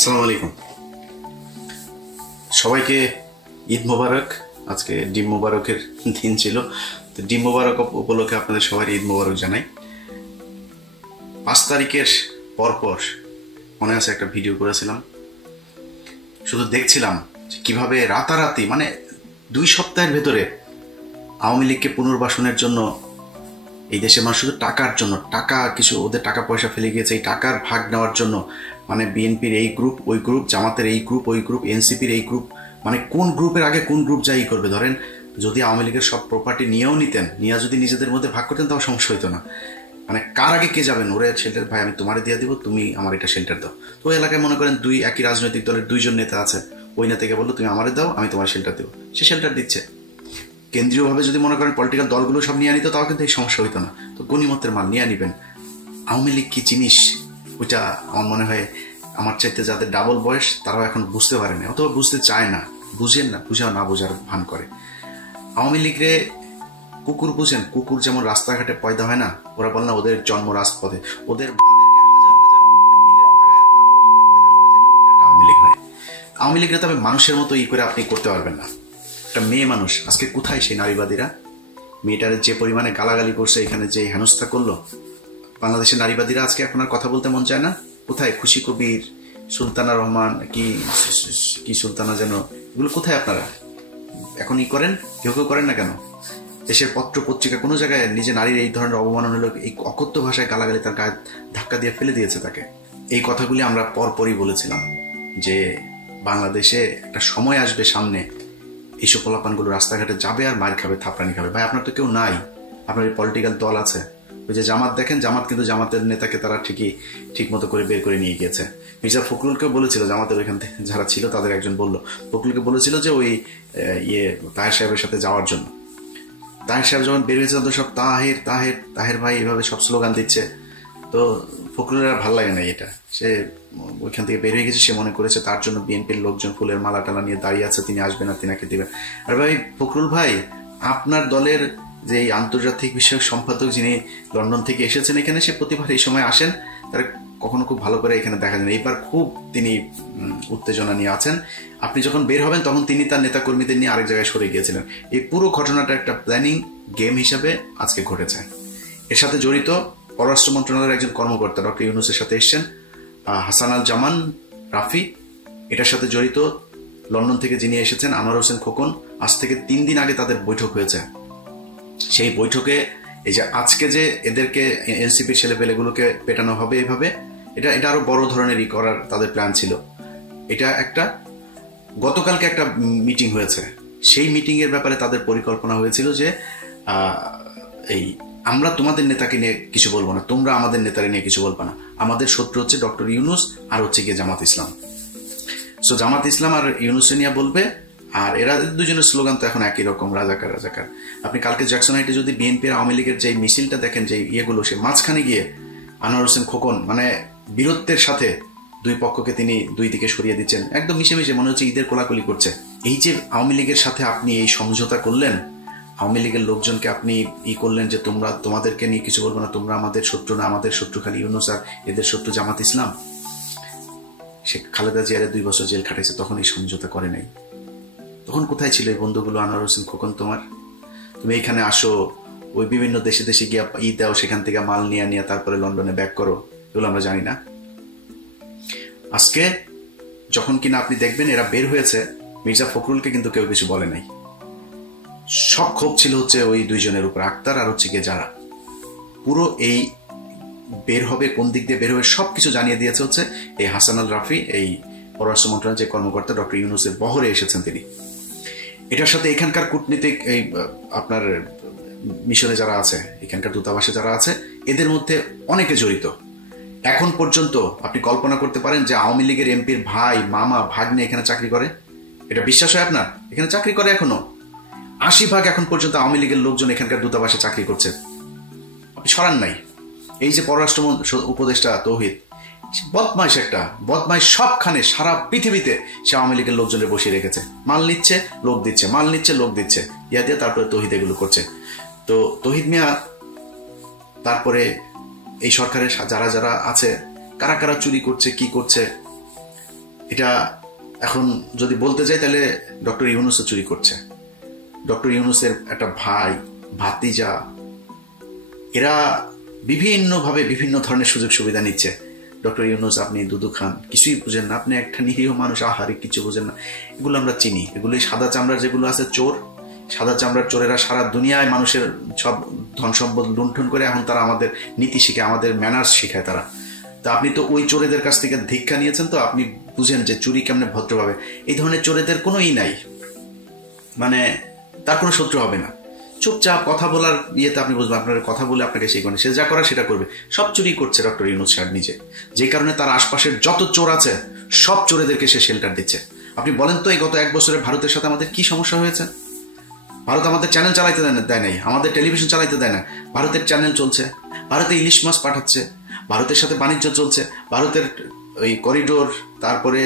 আসসালামু আলাইকুম সবাইকে। ঈদ মোবারক। আজকে ডিম মোবারকের দিন ছিল, তো ডিম মোবারক উপলক্ষে আপনাদের সবাই ঈদ মোবারক জানাই। 5 তারিখের পরপর মনে আছে একটা ভিডিও করেছিলাম, শুধু দেখছিলাম কিভাবে রাতারাতি মানে 2 সপ্তাহের ভেতরে আওয়ামী লীগকে পুনর্বাসনের জন্য এই দেশের মানুষ শুধু টাকার জন্য, টাকা কিছু ওদের টাকা পয়সা ফেলে গিয়েছে, এই টাকার ভাগ নেওয়ার জন্য মানে বিএনপির এই গ্রুপ ওই গ্রুপ, জামাতের এই গ্রুপ ওই গ্রুপ, এনসিপির এই গ্রুপ, মানে কোন গ্রুপের আগে কোন গ্রুপ যাই করবে। ধরেন যদি আওয়ামী লীগের সব প্রপার্টি নিয়েও নিতেন, নিয়ে যদি নিজেদের মধ্যে ভাগ করতেন তাও সমস্যা হইতো না। মানে কার আগে কে যাবেন, ওরে শেল্টার ভাই আমি তোমারে দিয়ে দিব, তুমি আমার এটা শেল্টার দাও। তো ওই এলাকায় মনে করেন একই রাজনৈতিক দলের 2জন নেতা আছে, ওই নেতাকে বললো তুমি আমারে দাও, আমি তোমার শেল্টার দেবো, সে শেল্টার দিচ্ছে। কেন্দ্রীয়ভাবে যদি মনে করেন পলিটিক্যাল দলগুলো সব নিয়ে নিত তাও কিন্তু এই সমস্যা হইতো না। তো গণিমতের মাল নিয়ে নিবেন। আওয়ামী লীগ কি জিনিস ওইটা আমার মনে হয় আমার চাইতে যাদের ডাবল বয়স তারাও এখন বুঝতে পারে না, অথবা বুঝতে চায় না, বুঝেন না, বুঝাও না বোঝার ভান করে। আওয়ামী লীগরে কুকুর বুঝেন, কুকুর যেমন রাস্তাঘাটে পয়দা হয় না, ওরা বল না ওদের জন্ম রাজপথে, ওদের মাদেরকে হাজার হাজার কুকুর মিলে লাগায় তারপরে যদি পয়দা করে যেটা ওইটা আওয়ামী লীগ হয়। আওয়ামী লীগরে তবে মানুষের মতো করে আপনি করতে পারবেন না। একটা মেয়ে মানুষ আজকে কোথায় সেই নারীবাদীরা? মেয়েটার যে পরিমাণে গালাগালি করছে, এখানে যে হেনস্থা করলো, বাংলাদেশের নারীবাদীরা আজকে এখন আর কথা বলতে মন চায় না। কোথায় খুশি কবির, সুলতানা রহমান, কি কি সুলতানা যেন, এগুলো কোথায় আপনারা এখন করেন? কেউ কেউ করেন না কেন? দেশের পত্র পত্রিকা কোনো জায়গায় নিজে নারীর এই ধরনের অবমাননামূলক এই অকথ্য ভাষায় গালাগালি তার গায়ে ধাক্কা দিয়ে ফেলে দিয়েছে তাকে। এই কথাগুলি আমরা পরপরই বলেছিলাম যে বাংলাদেশে একটা সময় আসবে সামনে, এইসব পোলাপানগুলো রাস্তাঘাটে যাবে আর মার খাবে, থাপড়ানি খাবে। ভাই আপনার তো কেউ নাই, আপনার এই পলিটিক্যাল দল আছে। ওই যে জামাত দেখেন, জামাত কিন্তু জামাতের নেতাকে তারা ঠিকই ঠিক মতো করে বের করে নিয়ে গিয়েছে। মির্জা ফখরুলকেও বলেছিল, জামাতের ওইখান থেকে যারা ছিল তাদের একজন বলল, ফখরুলকে বলেছিল যে ওই তাহের সাহেবের সাথে যাওয়ার জন্য। তাহের সাহেব যখন বের হয়েছে তখন সব তাহের তাহের তাহের ভাই এভাবে সব স্লোগান দিচ্ছে। তো ফখরুলের আর ভাল লাগে না এটা, সে ওইখান থেকে বের হয়ে গেছে। সে মনে করেছে তার জন্য বিএনপির লোকজন ফুলের মালা টালা নিয়ে দাঁড়িয়ে আছে, তিনি আসবেন আর তিনাকে দিবেন। আর ভাই ফখরুল ভাই, আপনার দলের যে আন্তর্জাতিক বিষয়ক সম্পাদক যিনি লন্ডন থেকে এসেছেন এখানে, সে প্রতিবার এই সময় আসেন, তার কখনো খুব ভালো করে এখানে দেখা যায় না। এইবার খুব তিনি উত্তেজনা নিয়ে আছেন। আপনি যখন বের হবেন তখন তিনি তার নেতা কর্মীদের নিয়ে আরেক জায়গায় সরে গিয়েছিলেন। এই পুরো ঘটনাটা একটা প্ল্যানিং গেম হিসাবে আজকে ঘটেছে। এর সাথে জড়িত পররাষ্ট্র মন্ত্রণালয়ের একজন কর্মকর্তা ডক্টর ইউনূসের সাথে এসছেন, হাসান আল জামান রাফি। এটার সাথে জড়িত লন্ডন থেকে যিনি এসেছেন আনোয়ার হোসেন খোকন। আজ থেকে 3 দিন আগে তাদের বৈঠক হয়েছে। সেই বৈঠকে এই যে আজকে যে এদেরকে এনসিপির ছেলেপেলেগুলোকে পেটানো হবে এইভাবে, এটা আরো বড় ধরনের করার তাদের প্ল্যান ছিল। এটা একটা গতকালকে একটা মিটিং হয়েছে, সেই মিটিং এর ব্যাপারে তাদের পরিকল্পনা হয়েছিল যে এই আমরা তোমাদের নেতাকে নিয়ে কিছু বলবো না, তোমরা আমাদের নেতাকে নিয়ে কিছু বলবো না, আমাদের শত্রু হচ্ছে ডক্টর ইউনূস আর হচ্ছে গিয়ে জামাত ইসলাম। সো জামাত ইসলাম আর ইউনূসকে নিয়ে বলবে। আর এরা দুজনের স্লোগান তো এখন একই রকম, রাজাকার রাজাকার। আপনি কালকে জ্যাকসন হাইটে যদি বিএনপি আর আওয়ামী লীগের যে মিছিলটা দেখেন, যে ইয়েগুলো, সে মাঝখানে গিয়ে আনোয়ার হোসেন খোকন মানে বীরত্বের সাথে দুই পক্ষকে তিনি দুই দিকে সরিয়ে দিচ্ছেন, একদম মিশে মিশে মনে হচ্ছে ঈদের কোলাকুলি করছে। এই যে আওয়ামী লীগের সাথে আপনি এই সমঝোতা করলেন, আওয়ামী লীগের লোকজনকে আপনি করলেন যে তোমরা তোমাদেরকে নিয়ে কিছু বলবো না, তোমরা আমাদের শত্রু না, আমাদের শত্রু খালি ইউনূস আর এদের শত্রু জামাত ইসলাম। সে খালেদা জিয়ারে 2 বছর জেল খাটাইছে, তখন এই সমঝোতা করে নাই। তখন কোথায় ছিল এই বন্ধুগুলো? আনোয়ার হোসেন খোকন, তুমি এখানে আসো, ওই বিভিন্ন দেশে দেশে গিয়া দাও, সেখান থেকে মাল নিয়ে তারপরে লন্ডনে ব্যাক করো, এগুলো আমরা জানি না। আজকে যখন কিনা আপনি দেখবেন এরা বের হয়েছে, মির্জা ফখরুলকে কিন্তু কেউ কিছু বলে নাই। সব ক্ষোভ ছিল হচ্ছে ওই 2জনের উপর, আক্তার আর হচ্ছে গিয়ে যারা। পুরো এই বের হবে, কোন দিক দিয়ে বের হবে সবকিছু জানিয়ে দিয়েছে হচ্ছে এই হাসান আল রাফি, এই পররাষ্ট্র মন্ত্রণালয়ের যে কর্মকর্তা ডক্টর ইউনূসের বহরে এসেছেন তিনি। এটার সাথে এখানকার কূটনীতিক এই আপনার মিশনে যারা আছে, এখানকার দূতাবাসে যারা আছে, এদের মধ্যে অনেকে জড়িত। এখন পর্যন্ত আপনি কল্পনা করতে পারেন যে আওয়ামী লীগের এমপির ভাই, মামা, ভাগ্নে এখানে চাকরি করে? এটা বিশ্বাস হয় আপনার? এখানে চাকরি করে এখনো 80% এখন পর্যন্ত আওয়ামী লীগের লোকজন এখানকার দূতাবাসে চাকরি করছে। আপনি সরান নাই। এই যে পররাষ্ট্র উপদেষ্টা তৌহিদ, বদমাইশ একটা বদমাইশ, সবখানে সারা পৃথিবীতে সে আওয়ামী লীগের লোকজনের বসিয়ে রেখেছে, মাল নিচ্ছে লোক দিচ্ছে, মাল নিচ্ছে লোক দিচ্ছে, ইয়া দিয়ে তারপরে তৌহিদ এগুলো করছে। তো তৌহিদ মিয়া তারপরে এই সরকারের যারা যারা আছে, কারা কারা চুরি করছে, কি করছে, এটা এখন যদি বলতে যাই তাহলে ডক্টর ইউনূসও চুরি করছে। ডক্টর ইউনূসের একটা ভাই, ভাতিজা, এরা বিভিন্নভাবে বিভিন্ন ধরনের সুযোগ সুবিধা নিচ্ছে। ডক্টর ইউনূস, আপনি দুধু খান, কিছুই বুঝেন না, আপনি একটা নিরীহ মানুষ, আহারে কিছু বুঝেন না। এগুলো আমরা চিনি, এগুলি সাদা চামড়ার যেগুলো আছে চোর, সাদা চামড়ার চোরেরা সারা দুনিয়ায় মানুষের সব ধন সম্পদ লুণ্ঠন করে এখন তারা আমাদের নীতি শিখায়, আমাদের ম্যানার্স শিখায় তারা। তা আপনি তো ওই চোরেদের কাছ থেকে ধিক্ষা নিয়েছেন, তো আপনি বুঝেন যে চুরি কেমনে ভদ্রভাবে। এই ধরনের চোরেদের কোনো নাই, মানে তার কোনো শত্রু হবে না। চুপচাপ কথা বলার ইয়েতে আপনি বুঝবেন, আপনার কথা বলে আপনাকে সেই করে, সে যা করা সেটা করবে। সব চুরি করছে ডক্টর ইউনূস সাহেব নিজে, যে কারণে তার আশপাশের যত চোর আছে সব চোরেদেরকে সে শেল্টার দিচ্ছে। আপনি বলেন তো, এই গত 1 বছরে ভারতের সাথে আমাদের কি সমস্যা হয়েছে? ভারত আমাদের চ্যানেল চালাইতে দেয় নাই, আমাদের টেলিভিশন চালাইতে দেয় না। ভারতের চ্যানেল চলছে, ভারতে ইলিশ মাছ পাঠাচ্ছে, ভারতের সাথে বাণিজ্য চলছে, ভারতের ওই করিডোর, তারপরে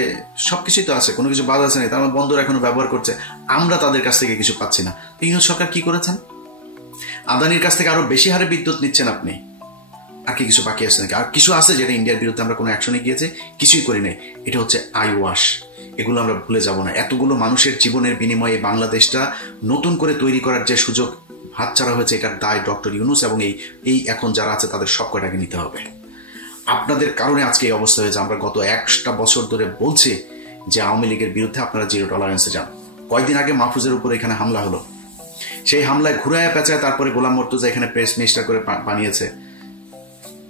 সবকিছুই তো আছে, কোনো কিছু বাদ আছে না। তার বন্দর এখনো ব্যবহার করছে, আমরা তাদের কাছ থেকে কিছু পাচ্ছি না। ইউনূস সরকার কি করেছেন? আদানির কাছ থেকে আরো বেশি হারে বিদ্যুৎ নিচ্ছেন আপনি। আর কি কিছু বাকি আছে নাকি? আর কিছু আছে যেটা ইন্ডিয়ার বিরুদ্ধে আমরা কোনো অ্যাকশনে গিয়েছে? কিছুই করি নাই। এটা হচ্ছে আই ওয়াশ। এগুলো আমরা ভুলে যাব না। এতগুলো মানুষের জীবনের বিনিময়ে বাংলাদেশটা নতুন করে তৈরি করার যে সুযোগ হাতছাড়া হয়েছে, এটার দায় ডক্টর ইউনূস এবং এই এখন যারা আছে তাদের সব কয়টাকে নিতে হবে। আপনাদের কারণে আজকে এই অবস্থা হয়েছে। আমরা গত 1টা বছর ধরে বলছি যে আওয়ামী লীগের বিরুদ্ধে আপনারা জিরো টলারেন্সে যান। কয়েকদিন আগে মাহফুজের উপর এখানে হামলা হলো, সেই হামলায় ঘুরায় পেঁচায় তারপরে গোলাম মর্তুজা এখানে প্রেস মিনিস্টার করে বানিয়েছে।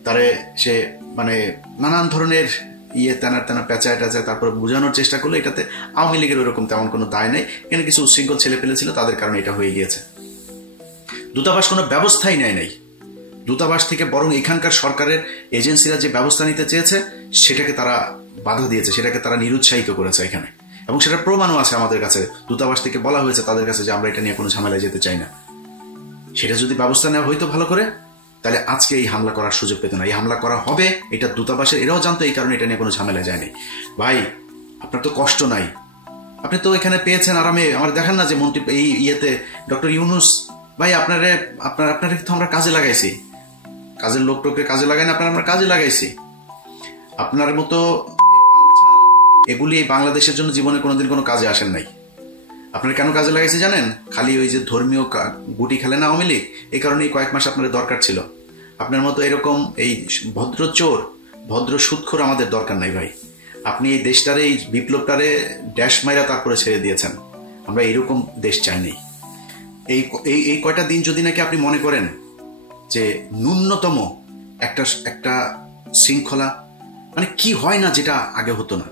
তারে সে মানে নানান ধরনের তেনা পেঁচায় টাচায় তারপরে বোঝানোর চেষ্টা করলো এটাতে আওয়ামী লীগের ওরকম তেমন কোনো দায় নেই, এখানে কিছু উচ্ছৃঙ্খল ছেলে পেলে ছিল, তাদের কারণে এটা হয়ে গিয়েছে। দূতাবাস কোনো ব্যবস্থাই নেয় নাই। দূতাবাস থেকে বরং এখানকার সরকারের এজেন্সিরা যে ব্যবস্থা নিতে চেয়েছে সেটাকে তারা বাধা দিয়েছে, সেটাকে তারা নিরুৎসাহিত করেছে এখানে, এবং সেটা প্রমাণও আছে আমাদের কাছে। দূতাবাস থেকে বলা হয়েছে তাদের কাছে যে আমরা এটা নিয়ে কোনো ঝামেলায় যেতে চাই না। সেটা যদি ব্যবস্থা নেওয়া হইতো ভালো করে, তাহলে আজকে এই হামলা করার সুযোগ পেত না। এই হামলা করা হবে এটা দূতাবাসের, এরাও জানতো, এই কারণে এটা নিয়ে কোনো ঝামেলা যায়নি। ভাই, আপনার তো কষ্ট নাই, আপনি তো এখানে পেয়েছেন আরামে। আমার দেখেন না যে মন্ত্রী এই ইয়েতে ডক্টর ইউনূস ভাই, আপনারে তো আমরা কাজে লাগাইছি, কাজের লোকটোকে কাজে লাগাই না, আমরা কাজে লাগাইছি। আপনার মতো এগুলি এই বাংলাদেশের জন্য জীবনে কোনোদিন কোনো কাজে আসেন নাই। আপনারা কেন কাজে লাগাইছে জানেন? খালি ওই যে ধর্মীয় গুটি খেলে না আওয়ামী লীগ, এই কারণে কয়েক মাস আপনাদের দরকার ছিল। আপনার মতো এরকম এই ভদ্র চোর, ভদ্র সুদখোর আমাদের দরকার নাই ভাই। আপনি এই দেশটারে, এই বিপ্লবটারে ড্যাশ মাইরা তারপরে ছেড়ে দিয়েছেন। আমরা এরকম দেশ চাইনি। এই কয়টা দিন যদি নাকি আপনি মনে করেন যে ন্যূনতম একটা শৃঙ্খলা, মানে কি হয় না যেটা আগে হতো না,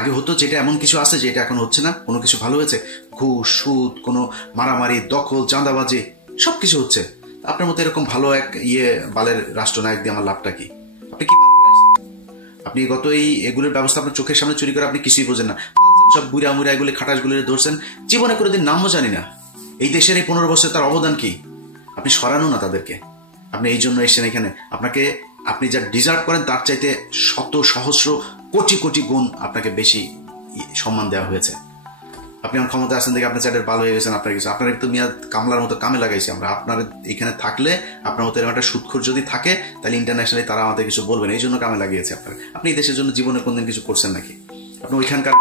আগে হতো যেটা, এমন কিছু আছে যেটা এখন হচ্ছে না, কোনো কিছু ভালো হয়েছে? ঘুষ, সুদ, কোনো মারামারি, দখল, চাঁদাবাজি, সবকিছু হচ্ছে। আপনার মতো এরকম ভালো এক বালের রাষ্ট্রনায়ক দিয়ে আমার লাভটা কি? আপনি কি আপনি গত এগুলোর ব্যবস্থা আপনার চোখের সামনে চুরি করে আপনি কিছুই বোঝেন না। সব বুড়া মুড়া এগুলি খাটাসগুলি ধরছেন, জীবনে কোনোদিন নামও জানি না। এই দেশের এই 15 বছর তার অবদান কি? আপনি সরানো না তাদেরকে। আপনি এই জন্য এসেছেন এখানে। আপনি যা ডিজার্ভ করেন তার চাইতে শত সহস্র কোটি কোটি গুণ আপনাকে বেশি সম্মান দেওয়া হয়েছে। আপনি আমার ক্ষমতা আসেন দেখে আপনার চ্যাটের ভালো হয়ে গেছেন, আপনার কিছু, আপনার একটু মিয়া কামলার মতো কামে লাগাইছি আমরা। আপনার এখানে থাকলে, আপনার মতো এরকম একটা সুদখোর যদি থাকে, তাহলে ইন্টারন্যাশনালি তারা আমাদের কিছু বলবেন, এই জন্য কামে লাগিয়েছে আপনার। আপনি এই দেশের জন্য জীবনে কোনদিন কিছু করছেন নাকি? আপনি ওইখানকার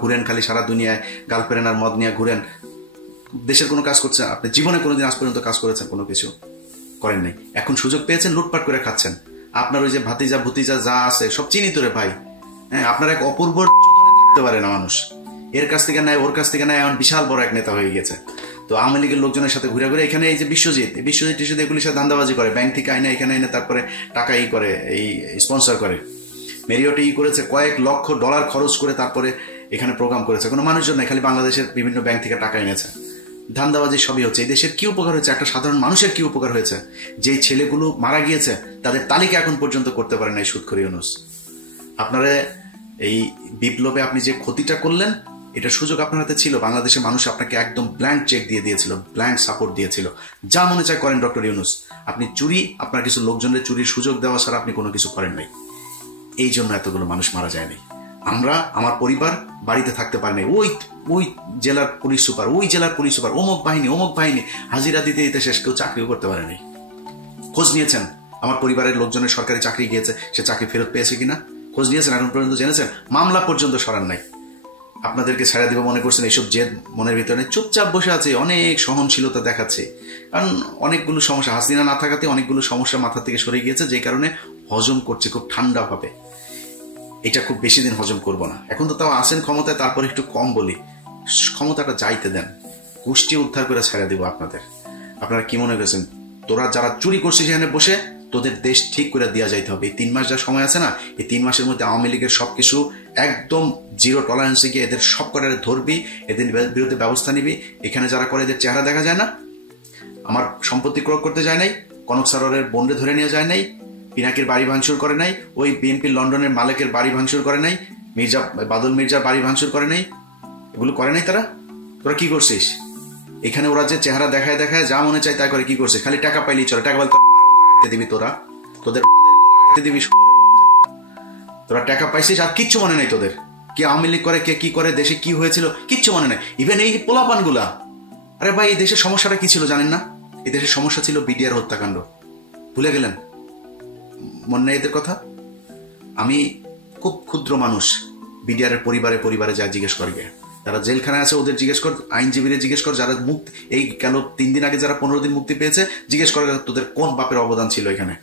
ঘুরেন, খালি সারা দুনিয়ায় গার্লফ্রেন্ড আর মদ নিয়ে ঘুরেন, দেশের কোনো কাজ করছেন? আপনি জীবনে কোনোদিন আজ পর্যন্ত কাজ করেছেন? কোনো কিছু করেন নাই। এখন সুযোগ পেয়েছেন, লুটপাট করে খাচ্ছেন। আপনার ওই যে ভাতিজা ভুতিজা যা আছে সব চিনি তোরে ভাই। হ্যাঁ, আপনার এক অপূর্ব থাকতে পারে না মানুষ, এর কাছ থেকে নেয়, ওর কাছ থেকে নেয়, এমন বিশাল বড় এক নেতা হয়ে গেছে। তো আওয়ামী লীগের লোকজনের সাথে ঘুরে ঘুরে এখানে এই যে বিশ্বজিৎ এগুলির সাথে ধান্দাবাজি করে, ব্যাংক থেকে আইনে এখানে এনে তারপরে টাকা করে, এই স্পন্সর করে। মেরিয়টে করেছে, কয়েক লক্ষ ডলার খরচ করে তারপরে এখানে প্রোগ্রাম করেছে। কোনো মানুষজন নাই, খালি বাংলাদেশের বিভিন্ন ব্যাংক থেকে টাকা এনেছে। ধান্দাবাজি সবই হচ্ছে। এই দেশের কি উপকার হয়েছে? একটা সাধারণ মানুষের কি উপকার হয়েছে? যেই ছেলেগুলো মারা গিয়েছে তাদের তালিকা এখন পর্যন্ত করতে পারেন এই সুদখোর ইউনূস। আপনারা এই বিপ্লবে আপনি যে ক্ষতিটা করলেন, এটা সুযোগ আপনার হাতে ছিল। বাংলাদেশের মানুষ আপনাকে একদম ব্ল্যাঙ্ক চেক দিয়ে দিয়েছিল, ব্ল্যাঙ্ক সাপোর্ট দিয়েছিল। যা মনে চায় করেন ডক্টর ইউনূস। আপনি আপনার কিছু লোকজনের চুরির সুযোগ দেওয়া ছাড়া আপনি কোনো কিছু করেন নাই। এই জন্য এতগুলো মানুষ মারা যায়নি। আমার পরিবার বাড়িতে থাকতে পারে নাই। ওই জেলার পুলিশ সুপার, অমুক বাহিনী হাজিরা দিতে দিতে শেষ, কেউ চাকরিও করতে পারে নাই। খোঁজ নিয়েছেন আমার পরিবারের লোকজনের সরকারি চাকরি গিয়েছে, সে চাকরি ফেরত পেয়েছে কিনা? খোঁজ নিয়েছেন? এখন পর্যন্ত জেনেছেন? মামলা পর্যন্ত সরান নাই। আপনাদেরকে ছেড়ে দিব মনে করছেন, এইসব জেদ মনের ভিতরে চুপচাপ বসে আছে, অনেক সহনশীলতা দেখাচ্ছে। কারণ অনেকগুলো সমস্যা, হাসিনা না থাকাতে অনেকগুলো সমস্যা মাথা থেকে সরে গিয়েছে, যে কারণে হজম করছে খুব ঠান্ডা ভাবে। এটা খুব বেশি দিন হজম করব না। এখন তো তাও আসেন ক্ষমতায়, তারপর একটু কম বলি, ক্ষমতাটা যাইতে দেন, গোষ্ঠী উদ্ধার করে ছেড়ে দিব আপনাদের। আপনারা কি মনে করছেন তোরা যারা চুরি করছিস সেখানে বসে, তোদের দেশ ঠিক করে দেওয়া যাইতে হবে। এই 3 মাস যা সময় আছে না, এই 3 মাসের মধ্যে আওয়ামী লীগের সবকিছু একদম জিরো টলারেন্সে গিয়ে এদের সব কটারে ধরবি, এদের বিরুদ্ধে ব্যবস্থা নিবি। এখানে যারা করে এদের চেহারা দেখা যায় না, আমার সম্পত্তি ক্রয় করতে যায় নাই, কনক সারোয়ারের বোনরে ধরে নিয়ে যায় নাই, পিনাকির বাড়ি ভাঙচুর করে নাই, ওই বিএনপি লন্ডনের মালিকের বাড়ি ভাঙচুর করে নাই, বাদল মির্জার বাড়ি ভাঙচুর করে নাই, এগুলো করে নাই তারা। তোরা কি করছিস এখানে? ওরা যে চেহারা দেখায় দেখায় যা মনে চায় তাই করে। কি করছে? খালি টাকা পাইলেই চলে, টাকা পাইলে লাগাইতে দিবি, তোরা তোদের লাগাইতে দিবি। তোরা টাকা পাইছিস আর কিচ্ছু মনে নাই তোদের। কি আওয়ামী লীগ করে, কে কি করে, দেশে কি হয়েছিল কিচ্ছু মনে নাই। ইভেন এই পোলাপান গুলা, আরে ভাই এই দেশের সমস্যাটা কি ছিল জানেন না? এই দেশের সমস্যা ছিল বিডিআর হত্যাকাণ্ড। ভুলে গেলেন? মনে নেই এদের কথা? আমি খুব ক্ষুদ্র মানুষ, বিডিআর এর পরিবারে পরিবারে যা জিজ্ঞেস করবে, যারা জেলখানায় আছে ওদের জিজ্ঞেস কর, আইনজীবীরা জিজ্ঞেস কর, যারা মুক্তি এই গেল 3 দিন আগে যারা 15 দিন মুক্তি পেয়েছে, জিজ্ঞেস করে তোদের কোন বাপের অবদান ছিল এখানে।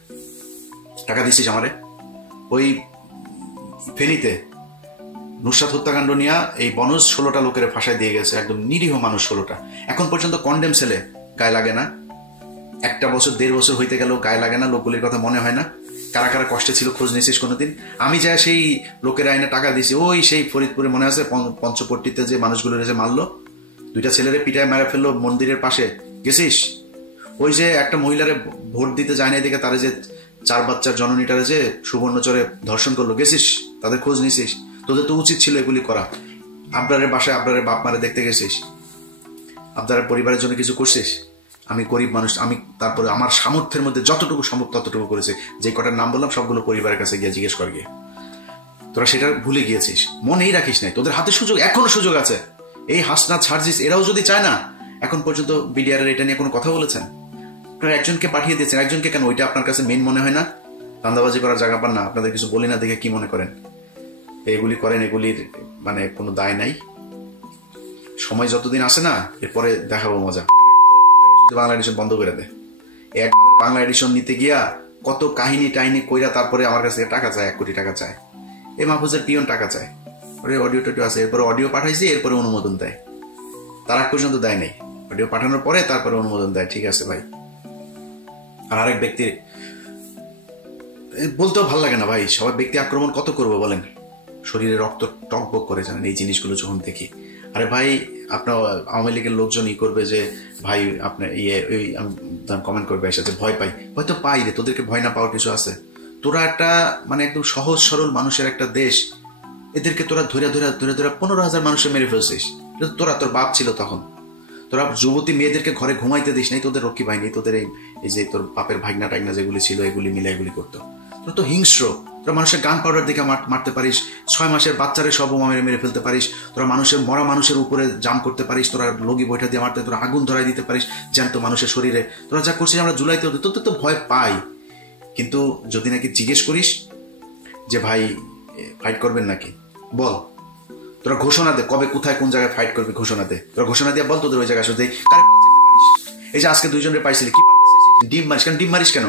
টাকা দিচ্ছিস আমারে? ওই ফেনীতে নুসরাত হত্যাকাণ্ড নিয়ে এই বনজ 16টা লোকের ফাঁসায় দিয়ে গেছে, একদম নিরীহ মানুষ 16টা। এখন পর্যন্ত কন্ডেম সেলে গায়ে লাগে না। 1 বছর 1.5 বছর হইতে গেল গায়ে লাগে না, লোকগুলির কথা মনে হয় না? কারা কারা কষ্টে ছিল খোঁজ নিয়েছিস কোনোদিন? আমি যা সেই লোকের আইনে টাকা দিয়েছি, ওই সেই ফরিদপুরে মনে আছে পঞ্চপট্টিতে যে মানুষগুলো যে মারলো, 2টা ছেলেরে পিটায় মেরে ফেললো মন্দিরের পাশে, গেছিস? ওই যে একটা মহিলারে ভোট দিতে যায় না এদিকে, তারা যে 4 বাচ্চার জননীটারে যে সুবর্ণচরে ধর্ষণ করলো, গেছিস? তাদের খোঁজ নিয়েছিস? তোদের তো উচিত ছিল এগুলি করা। আপনারের বাসায় আপনারের বাপ মারে দেখতে গেছিস? আপনার পরিবারের জন্য কিছু করছিস? আমি গরিব মানুষ, আমি তারপরে আমার সামর্থ্যের মধ্যে যতটুকু সম্ভব ততটুকু করেছি। যে কটার নাম বললাম সবগুলো পরিবারের কাছে গিয়ে জিজ্ঞেস কর গিয়ে। তোরা সেটা ভুলে গিয়েছিস, মনেই রাখিস নাই। তোদের হাতে সুযোগ, এখনো সুযোগ আছে। এই হাসনাত সার্জিস এরাও যদি চায় না, এখন পর্যন্ত বিডিআর এর এটা নিয়ে কোনো কথা বলেছেন? আপনারা একজনকে পাঠিয়ে দিয়েছেন, একজনকে কেন? ওইটা আপনার কাছে মেন মনে হয় না? ধান্দাবাজি করার জায়গা পান না? আপনাদের কিছু বলি না দেখে কি মনে করেন? এগুলি করেন, এগুলির মানে কোনো দায় নাই। সময় যতদিন আসে না, এরপরে দেখাবো মজা। বাংলা এডিশন বন্ধ করে দে। বাংলা এডিশন নিতে গিয়া কত কাহিনী টাইনি কইরা তারপরে আমার কাছ থেকে টাকা চায়, 1 কোটি টাকা চায়। এই মাহফুজের পিয়ন টাকা চায়, ওরে অডিও টডিও আছে, এরপরে অডিও পাঠাইছি, এরপরে অনুমোদন দেয়। তার আগ পর্যন্ত দেয় নাই, অডিও পাঠানোর পরে তারপরে অনুমোদন দেয়। ঠিক আছে ভাই। আর আরেক ব্যক্তির বলতেও ভাল লাগে না ভাই, সবাই ব্যক্তি আক্রমণ কত করবো বলেন? শরীরে রক্ত টকবক করে জানেন এই জিনিসগুলো যখন দেখি। আরে ভাই আপনার আওয়ামী লীগের লোকজন করবে যে ভাই আপনার কমেন্ট করবে এসে ভয় পাই, হয়তো পাই রে, তোদেরকে ভয় না পাওয়ার কিছু আছে? তোরা একটা মানে একদম সহজ সরল মানুষের একটা দেশ, এদেরকে তোরা ধরে ধরে ধরে ধরে 15,000 মানুষের মেরে ফেলছিস। তোরা, তোর বাপ ছিল তখন, তোরা যুবতী মেয়েদেরকে ঘরে ঘুমাইতে দিস নাই, তোদের রক্ষী বাহিনী, তোদের এই যে তোর বাপের ভাগনা টাইগনা যেগুলি ছিল এগুলি মিলে এগুলি করতো। তোরা তো হিংস্র। তোরা মানুষের গান পাউডার দেখে মারতে পারিস, 6 মাসের বাচ্চারে সব মেরে ফেলতে পারিস, তোরা মানুষের মরা মানুষের উপরে জাম করতে পারিস, তোরা লগি বৈঠা দিয়ে মারতে, তোরা আগুন ধরাই দিতে পারিস জ্যান্ত মানুষের শরীরে। তোরা যা করছিস আমরা জুলাইতে হতে, তোদের তো ভয় পাই। কিন্তু যদি নাকি জিজ্ঞেস করিস যে ভাই ফাইট করবেন নাকি, বল। তোরা ঘোষণা দে, কবে কোথায় কোন জায়গায় ফাইট করবি ঘোষণা দে। তোরা ঘোষণা দিয়ে বল তোদের ওই জায়গায় আসলে এই যে আজকে 2 জনের পাইছিলি, কি ডিম মারিস কেন? ডিম মারিস কেন?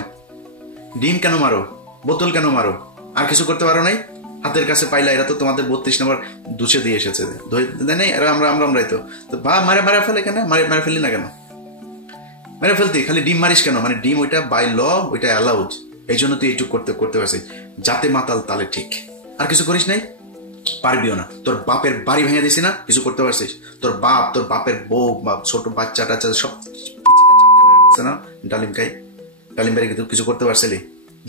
ডিম কেন মারো? বোতল কেন মারো? আর কিছু করতে পারো নাই? হাতের কাছে পাইলা, এরা তো তোমাদের 32 নম্বর দুচে দিয়ে এসেছে, নেই আমরাই তো মারে ফেলে কেন? মারে ফেললি না কেন? মেরে ফেলতি, খালি ডিম মারিস কেন? মানে ডিম ওইটা বাই ল, ওইটা অ্যালাউড, এই জন্য তুই এইটুক করতে পারছিস। যাতে মাতাল তালে ঠিক। আর কিছু করিস নাই, পারবিও না। তোর বাপের বাড়ি ভেঙে দিছি না, কিছু করতে পারছিস? তোর বাপের বউ বা ছোট বাচ্চা টাচ্চা সব না ডালিম বাড়ি কিছু করতে পারছিলি?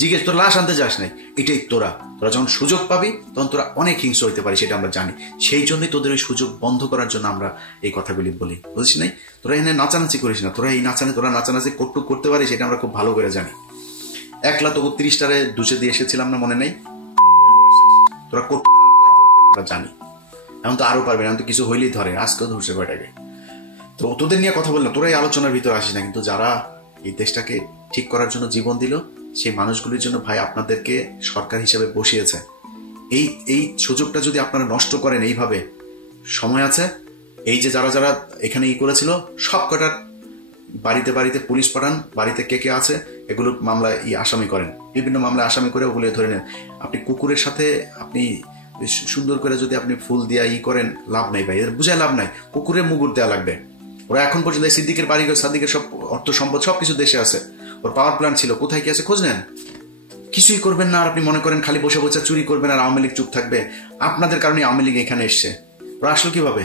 জিজ্ঞেস, তোর লাশ আনতে যাস নাই। এটাই তোরা যখন সুযোগ পাবি তখন তোরা অনেক হিংস্র হইতে পারিস, সেটা আমরা জানি। সেই জন্যই তোদের ওই সুযোগ বন্ধ করার জন্য আমরা এই কথাগুলি বলি, বুঝিস নাই? তোরা এখানে নাচানাচি করিস না। তোরা নাচানাচি করতে পারিস, এটা আমরা খুব ভালো করে জানি। 1 লাখ 30টারে দুচে দিয়ে এসেছিলাম না, মনে নেই? তোরা আমরা জানি। এখন তো আরো পারবে না, তো কিছু হইলেই ধরে, আজকেও ধরছে কয়টাকে। তো তোদের নিয়ে কথা বললাম, তোরা এই আলোচনার ভিতরে আসিস না। কিন্তু যারা এই দেশটাকে ঠিক করার জন্য জীবন দিল, সেই মানুষগুলির জন্য ভাই আপনাদেরকে সরকার হিসেবে বসিয়েছে। এই এই সুযোগটা যদি আপনারা নষ্ট করেন এইভাবে, সময় আছে। এই যে যারা যারা এখানে করেছিল সব কটার বাড়িতে বাড়িতে পুলিশ পাঠান, বাড়িতে কে কে আছে এগুলো মামলায় আসামি করেন, বিভিন্ন মামলায় আসামি করে ওগুলো ধরে নেন। আপনি কুকুরের সাথে আপনি সুন্দর করে যদি আপনি ফুল দিয়া করেন, লাভ নাই ভাই, এর বুঝায় লাভ নাই। কুকুরের মুগুর দেওয়া লাগবে। ওরা এখন পর্যন্ত সিদ্দিকের বাড়ি, সাদ্দিকের সব অর্থ সম্পদ সবকিছু দেশে আছে, ওর পাওয়ার প্ল্যান্ট ছিল, কোথায় কি আছে খোঁজ নেন। কিছুই করবেন না। আর আপনি মনে করেন খালি বসে বসে চুরি করবেন আর আওয়ামী লীগ চুপ থাকবে। আপনাদের কারণে আওয়ামী লীগ এখানে এসছে। ওরা আসলো কিভাবে?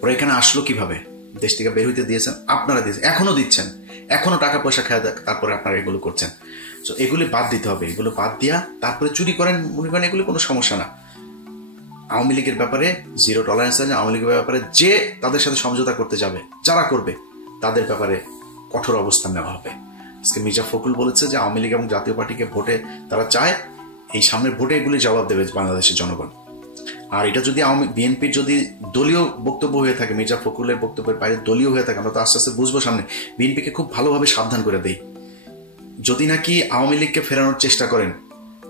ওরা এখানে আসলো কিভাবে? দেশ থেকে বের হইতে দিয়েছেন আপনারা, দিয়েছেন, এখনো দিচ্ছেন, এখনো টাকা পয়সা খায়, তারপরে আপনারা এগুলো করছেন। তো এগুলি বাদ দিতে হবে। এগুলো বাদ দিয়া তারপরে চুরি করেন, মনে করেন এগুলো কোনো সমস্যা না। আওয়ামী লীগের ব্যাপারে জিরো টলারেন্স আছে। আওয়ামী লীগের ব্যাপারে যে তাদের সাথে সমঝোতা করতে যাবে, যারা করবে তাদের ব্যাপারে কঠোর অবস্থান নেওয়া হবে। আজকে মির্জা ফখরুল বলেছে যে আওয়ামী লীগ এবং জাতীয় পার্টিকে ভোটে তারা চায়, এই সামনের ভোটে এগুলি জবাব দেবে বাংলাদেশের জনগণ। আর এটা যদি বিএনপির যদি দলীয় বক্তব্য হয়ে থাকে, মির্জা ফখরুলের বক্তব্যের বাইরে দলীয় হয়ে থাকে, আমরা তো আস্তে আস্তে বুঝবো সামনে। বিএনপিকে খুব ভালোভাবে সাবধান করে দেই। যদি নাকি আওয়ামী লীগকে ফেরানোর চেষ্টা করেন,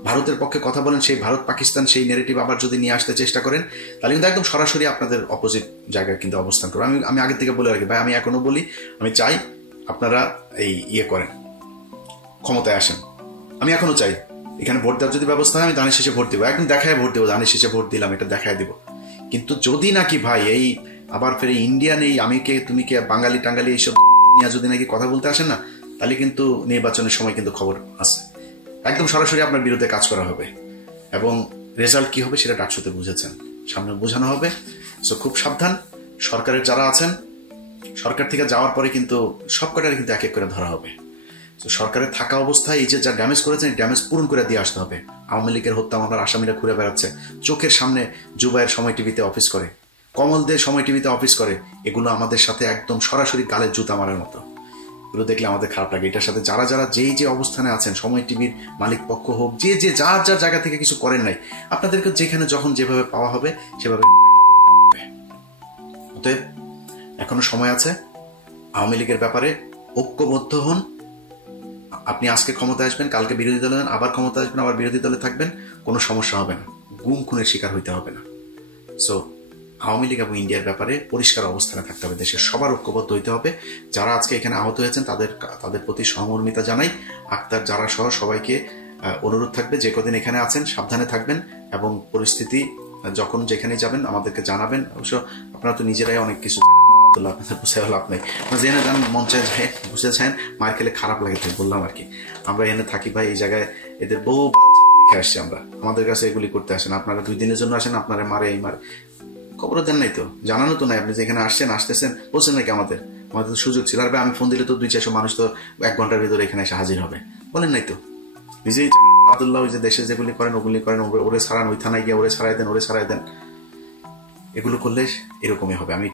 ভারতের পক্ষে কথা বলেন, সেই ভারত পাকিস্তান সেই নেগেটিভ আবার যদি নিয়ে আসতে চেষ্টা করেন, তাহলে কিন্তু একদম সরাসরি আপনাদের অপোজিট জায়গায় কিন্তু অবস্থান করবো। আমি আগে থেকে বলে রাখি ভাই, আমি এখনো বলি, আমি চাই আপনারা এই করেন, ক্ষমতায় আসেন। আমি এখনো চাই এখানে ভোট দেওয়ার যদি ব্যবস্থা হয়, আমি ধানের শেষে ভোট দিব, একদম দেখায় ভোট দেবো, ধানের শেষে ভোট দিলাম, এটা দেখায় দিব। কিন্তু যদি নাকি ভাই এই আবার ফের ইন্ডিয়ান আমি কে তুমি কে বাঙালি টাঙ্গালি এইসব নিয়ে যদি নাকি কথা বলতে আসেন না, তাহলে কিন্তু নির্বাচনের সময় কিন্তু খবর আছে, একদম সরাসরি আপনার বিরুদ্ধে কাজ করা হবে এবং রেজাল্ট কি হবে সেটা ডাকসুতে বুঝেছেন, সামনে বোঝানো হবে। সো খুব সাবধান। সরকারের যারা আছেন, সরকার থেকে যাওয়ার পরে কিন্তু সব কটারে কিন্তু এক এক করে ধরা হবে। তো সরকারের থাকা অবস্থায় এই যে যা ড্যামেজ করেছেন, ড্যামেজ পূরণ করে দিয়ে আসতে হবে। আওয়ামী লীগের হত্যা মামলার আসামিরা ঘুরে বেড়াচ্ছে, চোখের সামনে জুবাইয়ের সময় টিভিতে অফিস করে, কমলদের সময় টিভিতে অফিস করে, এগুলো আমাদের সাথে একদম সরাসরি গালের জুতা মারার মতো। এগুলো দেখলে আমাদের খারাপ লাগে। এটার সাথে যারা যারা যেই যে অবস্থানে আছেন, সময় টিভির মালিক পক্ষ হোক, যে যে যার যার জায়গা থেকে কিছু করেন নাই, আপনাদেরকে যেখানে যখন যেভাবে পাওয়া হবে সেভাবে। অতএব এখনো সময় আছে। আওয়ামী লীগের ব্যাপারে ঐক্যবদ্ধ হন। আপনি আজকে ক্ষমতায় আসবেন, কালকে বিরোধী দলে আবার ক্ষমতা আসবেন, আবার বিরোধী দলে থাকবেন, কোনো সমস্যা হবে না, গুম খুনের শিকার হইতে হবে না। সো আওয়ামী লীগ এবং ইন্ডিয়ার ব্যাপারে পরিষ্কার অবস্থানে থাকতে হবে। দেশের সবার ঐক্যবদ্ধ হইতে হবে। যারা আজকে এখানে আহত হয়েছেন তাদের প্রতি সহমর্মিতা জানাই। আক্তার যারা সহ সবাইকে অনুরোধ থাকবে, যে কদিন এখানে আছেন সাবধানে থাকবেন এবং পরিস্থিতি যখন যেখানে যাবেন আমাদেরকে জানাবেন। অবশ্য আপনারা তো নিজেরাই অনেক কিছু আপনাদের বুঝে লাভ নেই, জেনে যান, মঞ্চে যায় বুঝে যান, মার খেলে খারাপ লাগে তাই বললাম আর কি। আমরা এখানে থাকি ভাই, এই জায়গায় এদের বহু দেখে আসছি আমরা, আমাদের কাছে এগুলি করতে আসেন। আপনারা 2 দিনের জন্য আসেন, আপনারা মারে এই মারে, খবরও দেন নাই তো, জানানো তো নাই। আপনি যেখানে আসতেছেন বলছেন নাকি আমাদের তো সুযোগ ছিল। আর আমি ফোন দিলে তো 200-400 মানুষ তো 1 ঘন্টার ভিতরে এখানে এসে হাজির হবে, বলেন নাই তো। নিজেই আব্দুল্লাহ ওই যে দেশে যেগুলি করেন ওগুলি করেন, ওরে ছাড়ান, ওই থানায় গিয়ে ওরে ছাড়াই দেন, এগুলো করলে এরকমই হবে। আমি